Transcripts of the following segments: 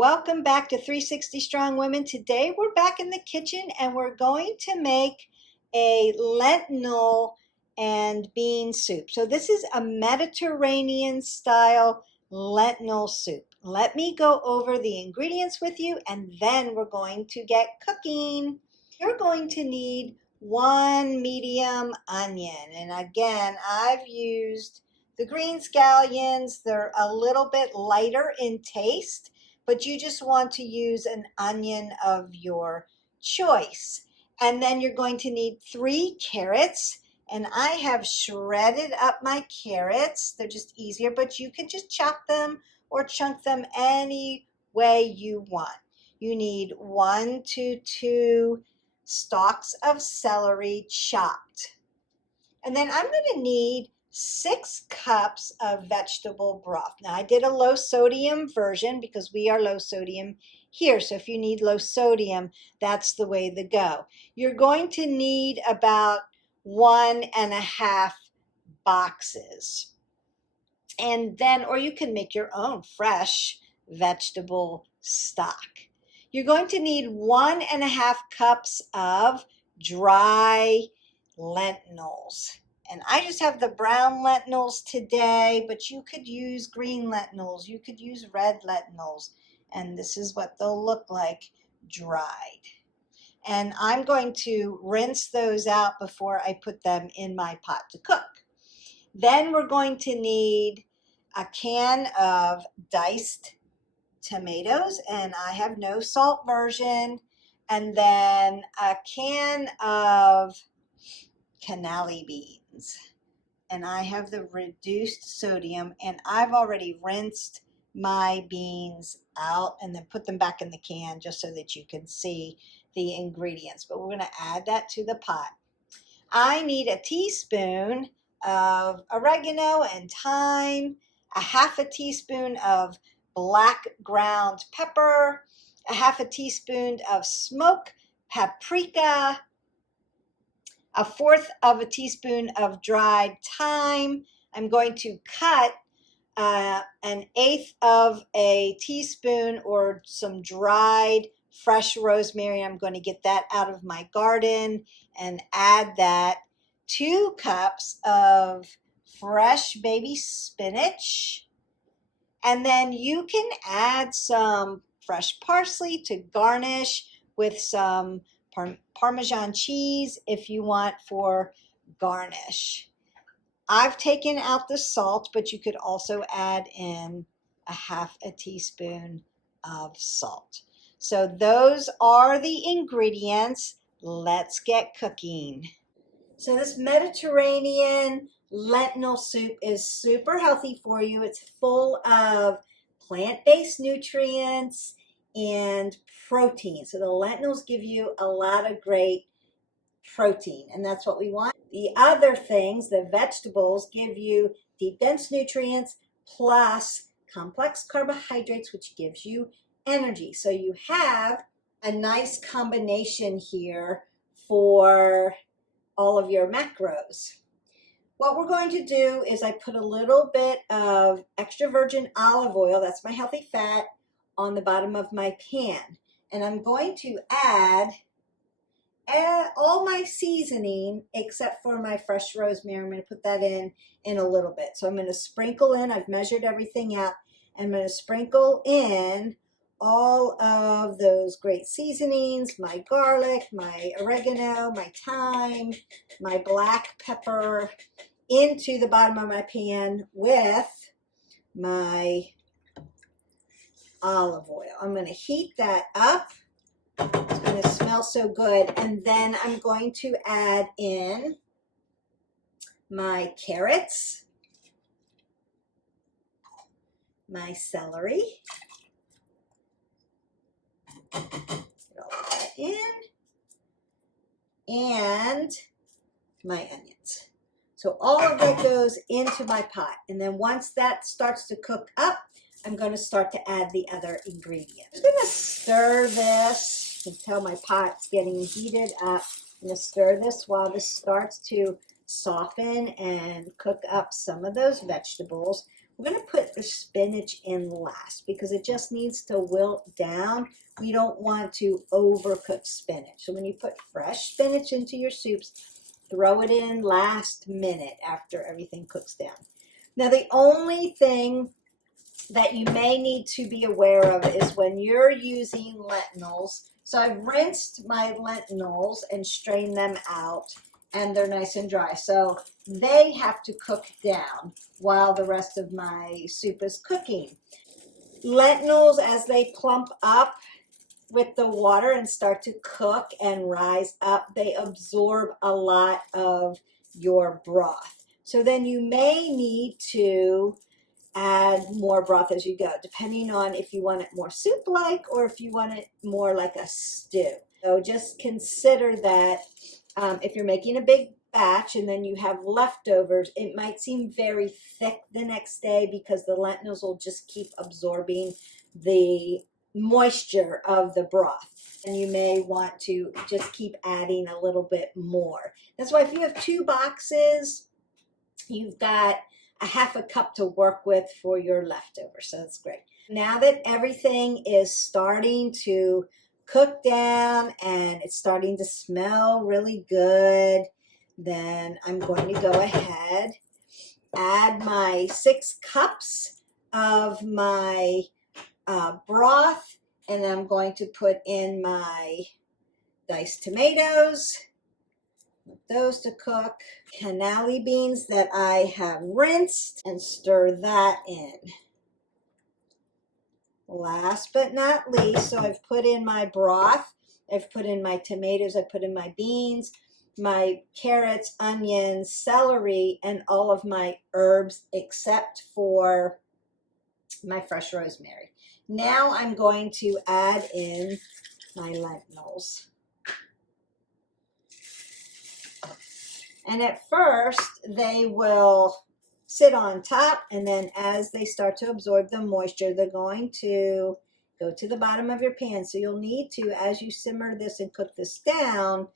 Welcome back to 360 Strong Women. Today we're back in the kitchen and we're going to make a lentil and bean soup. So this is a Mediterranean style lentil soup. Let me go over the ingredients with you and then we're going to get cooking. You're going to need 1 medium onion, and again I've used the green scallions. They're a little bit lighter in taste, but you just want to use an onion of your choice. And then you're going to need 3 carrots, and I have shredded up my carrots. They're just easier, but you can just chop them or chunk them any way you want. You need 1 to 2 stalks of celery chopped. And then I'm going to need 6 cups of vegetable broth. Now I did a low sodium version because we are low sodium here. So if you need low sodium, that's the way to go. You're going to need about 1.5 boxes. And then, or you can make your own fresh vegetable stock. You're going to need 1.5 cups of dry lentils. And I just have the brown lentils today, but you could use green lentils, you could use red lentils, and this is what they'll look like dried. And I'm going to rinse those out before I put them in my pot to cook. Then we're going to need a can of diced tomatoes, and I have no salt version, and then a can of cannelli beans, and I have the reduced sodium, and I've already rinsed my beans out and then put them back in the can just so that you can see the ingredients, but we're going to add that to the pot. I need a teaspoon of oregano and thyme, a 1/2 teaspoon of black ground pepper, a 1/2 teaspoon of smoked paprika, a 1/4 teaspoon of dried thyme. I'm going to cut 1/8 teaspoon or some dried fresh rosemary. I'm going to get that out of my garden and add that. 2 cups of fresh baby spinach. And then you can add some fresh parsley to garnish with some Parmesean cheese if you want for garnish. I've taken out the salt, but you could also add in a 1/2 teaspoon of salt. So those are the ingredients. Let's get cooking. So this Mediterranean lentil soup is super healthy for you. It's full of plant-based nutrients and protein. So the lentils give you a lot of great protein, and that's what we want. The other things, the vegetables, give you deep, dense nutrients plus complex carbohydrates, which gives you energy. So you have a nice combination here for all of your macros. What we're going to do is I put a little bit of extra virgin olive oil, that's my healthy fat, on the bottom of my pan. And I'm going to add all my seasoning except for my fresh rosemary. I'm going to put that in a little bit. So I'm going to sprinkle in, I've measured everything out, and I'm going to sprinkle in all of those great seasonings, my garlic, my oregano, my thyme, my black pepper, into the bottom of my pan with my olive oil. I'm going to heat that up. It's going to smell so good. And then I'm going to add in my carrots, my celery, put all that in, and my onions. So all of that goes into my pot. And then once that starts to cook up, I'm going to start to add the other ingredients. I'm going to stir this. You can tell my pot's getting heated up. I'm going to stir this while this starts to soften and cook up some of those vegetables. We're going to put the spinach in last because it just needs to wilt down. We don't want to overcook spinach. So when you put fresh spinach into your soups, throw it in last minute after everything cooks down. Now, the only thing that you may need to be aware of is when you're using lentils. So I've rinsed my lentils and strained them out, and they're nice and dry. So they have to cook down while the rest of my soup is cooking. Lentils, as they plump up with the water and start to cook and rise up, they absorb a lot of your broth. So then you may need to add more broth as you go, depending on if you want it more soup-like or if you want it more like a stew. So just consider that if you're making a big batch and then you have leftovers, it might seem very thick the next day because the lentils will just keep absorbing the moisture of the broth. And you may want to just keep adding a little bit more. That's why if you have 2 boxes, you've got a half a cup to work with for your leftovers. So that's great. Now that everything is starting to cook down and it's starting to smell really good, then I'm going to go ahead, add my 6 cups of my broth, and I'm going to put in my diced tomatoes, those to cook, cannelli beans that I have rinsed, and stir that in. Last but not least, so I've put in my broth, I've put in my tomatoes, I've put in my beans, my carrots, onions, celery, and all of my herbs except for my fresh rosemary. Now I'm going to add in my lentils. And at first, they will sit on top, and then as they start to absorb the moisture, they're going to go to the bottom of your pan. So you'll need to, as you simmer this and cook this down,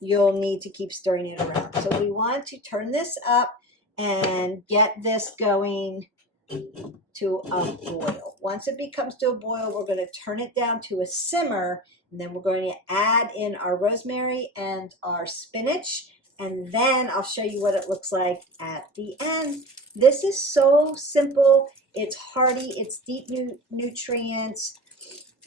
you'll need to keep stirring it around. So we want to turn this up and get this going to a boil. Once it becomes to a boil, we're going to turn it down to a simmer, and then we're going to add in our rosemary and our spinach, and then I'll show you what it looks like at the end. This is so simple. It's hearty. It's deep nutrients.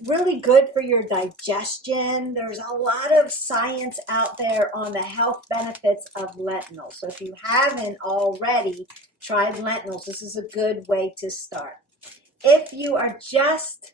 Really good for your digestion. There's a lot of science out there on the health benefits of lentils. So if you haven't already tried lentils, this is a good way to start. If you are just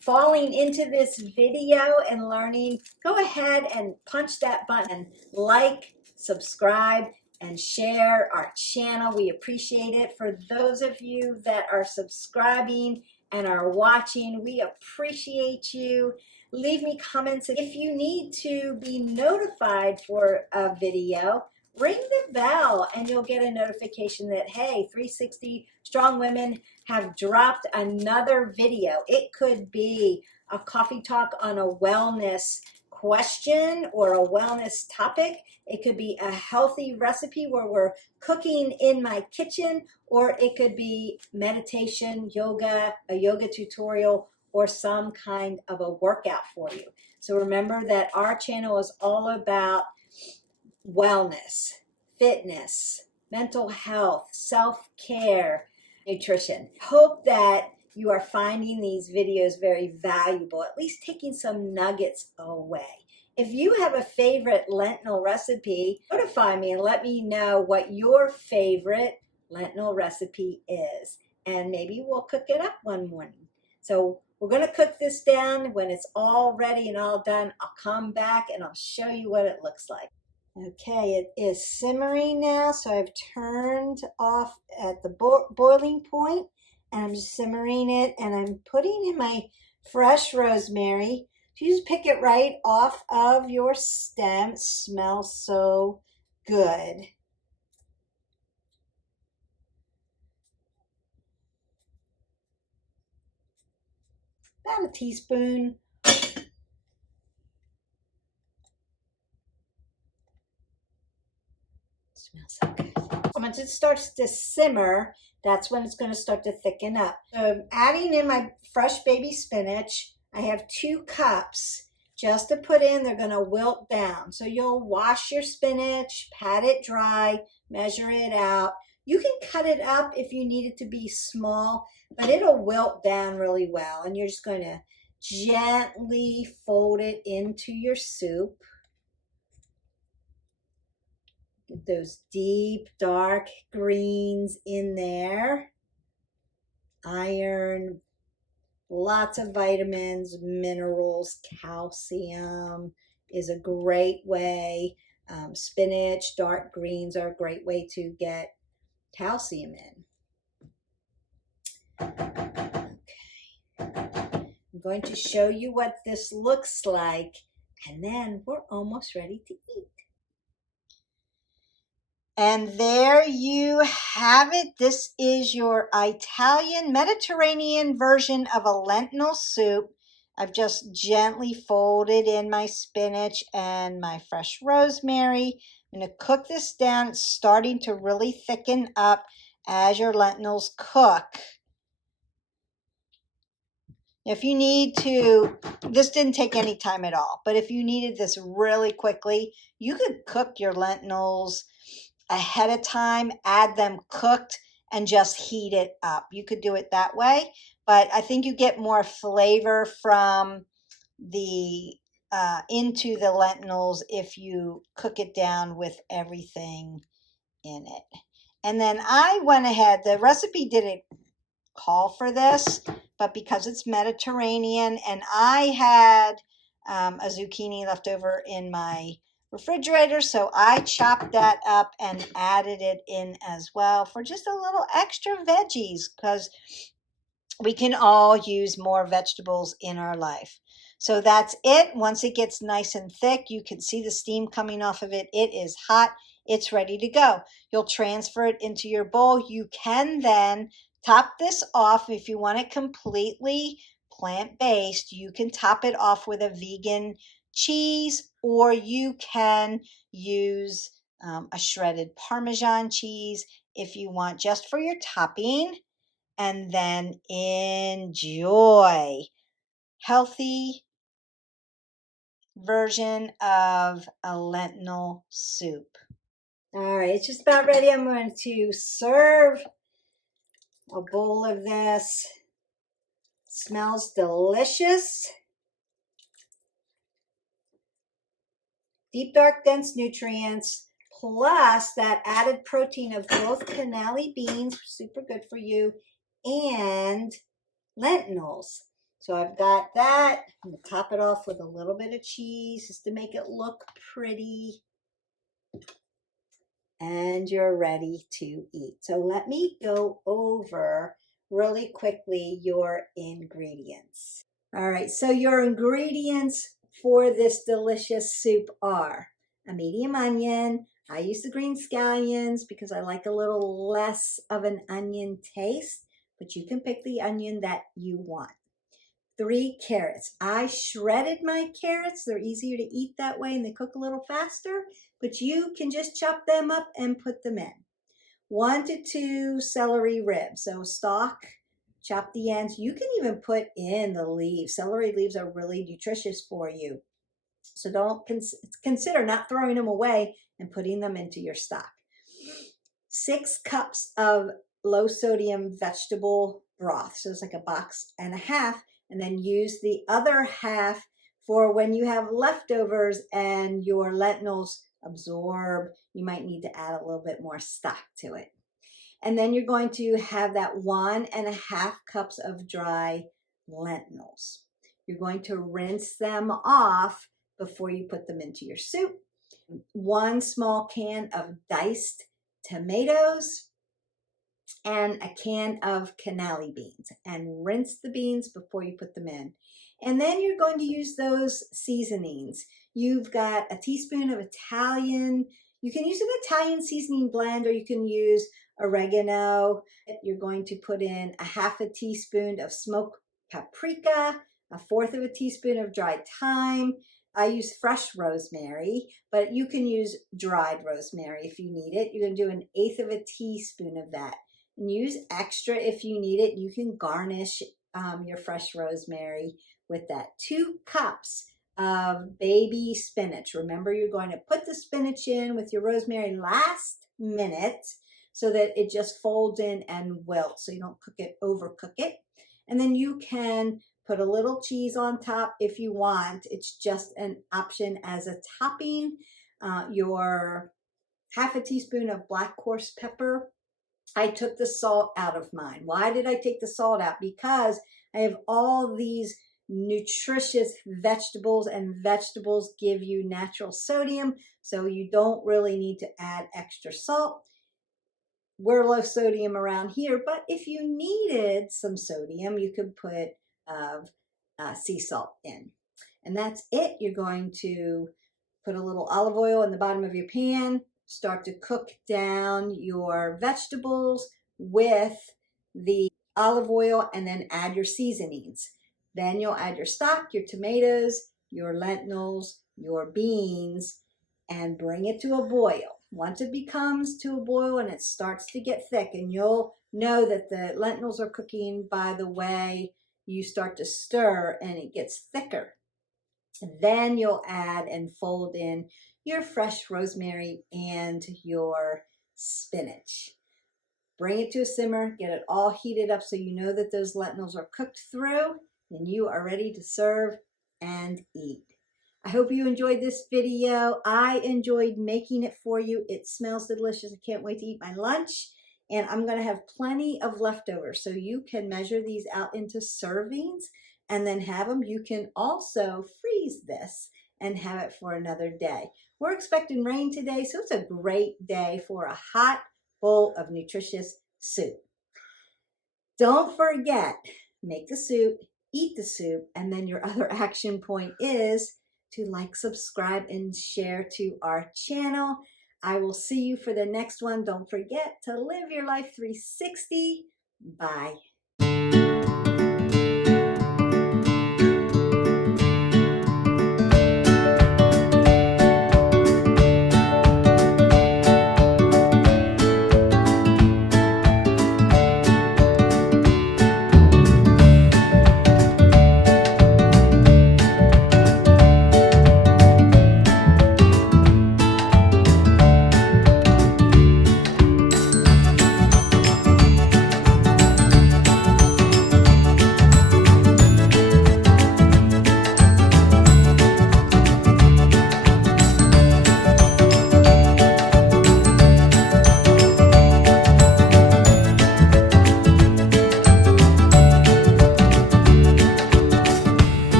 falling into this video and learning, go ahead and punch that button, like, subscribe, and share our channel. We appreciate it. For those of you that are subscribing and are watching, we appreciate you. Leave me comments. If you need to be notified for a video, ring the bell and you'll get a notification that, hey, 360 Strong Women have dropped another video. It could be a coffee talk on a wellness question or a wellness topic. It could be a healthy recipe where we're cooking in my kitchen, or it could be meditation, yoga, a yoga tutorial, or some kind of a workout for you. So remember that our channel is all about wellness, fitness, mental health, self-care, nutrition. Hope that you are finding these videos very valuable, at least taking some nuggets away. If you have a favorite lentil recipe, notify me and let me know what your favorite lentil recipe is. And maybe we'll cook it up one morning. So we're going to cook this down. When it's all ready and all done, I'll come back and I'll show you what it looks like. Okay, it is simmering now, so I've turned off at the boiling point, and I'm just simmering it, and I'm putting in my fresh rosemary. You just pick it right off of your stem. It smells so good. About a teaspoon. Smells so good. I'm Once it starts to simmer, that's when it's going to start to thicken up. So I'm adding in my fresh baby spinach. I have 2 cups just to put in. They're going to wilt down. So you'll wash your spinach, pat it dry, measure it out. You can cut it up if you need it to be small, but it'll wilt down really well. And you're just going to gently fold it into your soup. Get those deep, dark greens in there. Iron, lots of vitamins, minerals, calcium is a great way. Spinach, dark greens are a great way to get calcium in. Okay. I'm going to show you what this looks like, and then we're almost ready to eat. And there you have it. This is your Italian Mediterranean version of a lentil soup. I've just gently folded in my spinach and my fresh rosemary. I'm going to cook this down. It's starting to really thicken up as your lentils cook. If you need to, this didn't take any time at all, but if you needed this really quickly, you could cook your lentils ahead of time, add them cooked, and just heat it up. You could do it that way, but I think you get more flavor from the into the lentils if you cook it down with everything in it. And then I went ahead, the recipe didn't call for this, but because it's Mediterranean and I had a zucchini left over in my refrigerator, so I chopped that up and added it in as well for just a little extra veggies, because we can all use more vegetables in our life. So that's it. Once it gets nice and thick, you can see the steam coming off of it. It is hot. It's ready to go. You'll transfer it into your bowl. You can then top this off if you want it completely plant-based. You can top it off with a vegan cheese, or you can use a shredded Parmesan cheese if you want, just for your topping. And then enjoy healthy version of a lentil soup. All right, it's just about ready. I'm going to serve a bowl of this. It smells delicious. Deep, dark, dense nutrients, plus that added protein of both cannelli beans, super good for you, and lentils. So I've got that. I'm going to top it off with a little bit of cheese just to make it look pretty. And you're ready to eat. So let me go over really quickly your ingredients. All right, so your ingredients for this delicious soup are a medium onion. I use the green scallions because I like a little less of an onion taste, but you can pick the onion that you want. 3 carrots. I shredded my carrots. They're easier to eat that way and they cook a little faster, but you can just chop them up and put them in. 1 to 2 celery ribs. So stalk, chop the ends. You can even put in the leaves. Celery leaves are really nutritious for you. So don't consider not throwing them away and putting them into your stock. 6 cups of low sodium vegetable broth. So it's like a box and a half. And then use the other half for when you have leftovers and your lentils absorb. You might need to add a little bit more stock to it. And then you're going to have that 1.5 cups of dry lentils. You're going to rinse them off before you put them into your soup. 1 small can of diced tomatoes, and a can of cannelli beans, and rinse the beans before you put them in. And then you're going to use those seasonings. You've got a teaspoon of Italian. You can use an Italian seasoning blend, or you can use oregano. You're going to put in a 1/2 teaspoon of smoked paprika, 1/4 teaspoon of dried thyme, I use fresh rosemary, but you can use dried rosemary if you need it. You're going to do 1/8 of a teaspoon of that. And use extra if you need it. You can garnish your fresh rosemary with that. 2 cups of baby spinach. Remember, you're going to put the spinach in with your rosemary last minute so that it just folds in and wilts, so you don't overcook it. And then you can put a little cheese on top if you want. It's just an option as a topping. Your 1/2 teaspoon of black coarse pepper. I took the salt out of mine. Why did I take the salt out? Because I have all these nutritious vegetables, and vegetables give you natural sodium, so you don't really need to add extra salt. We're low sodium around here, but if you needed some sodium, you could put sea salt in. And that's it. You're going to put a little olive oil in the bottom of your pan, start to cook down your vegetables with the olive oil, and then add your seasonings. Then you'll add your stock, your tomatoes, your lentils, your beans, and bring it to a boil. Once it becomes to a boil and it starts to get thick, and you'll know that the lentils are cooking by the way you start to stir and it gets thicker. Then you'll add and fold in your fresh rosemary and your spinach. Bring it to a simmer, get it all heated up so you know that those lentils are cooked through, and you are ready to serve and eat. I hope you enjoyed this video. I enjoyed making it for you. It smells delicious. I can't wait to eat my lunch. And I'm going to have plenty of leftovers. So you can measure these out into servings and then have them. You can also freeze this and have it for another day. We're expecting rain today, so it's a great day for a hot bowl of nutritious soup. Don't forget, make the soup, eat the soup, and then your other action point is to like, subscribe, and share to our channel. I will see you for the next one. Don't forget to live your life 360. Bye.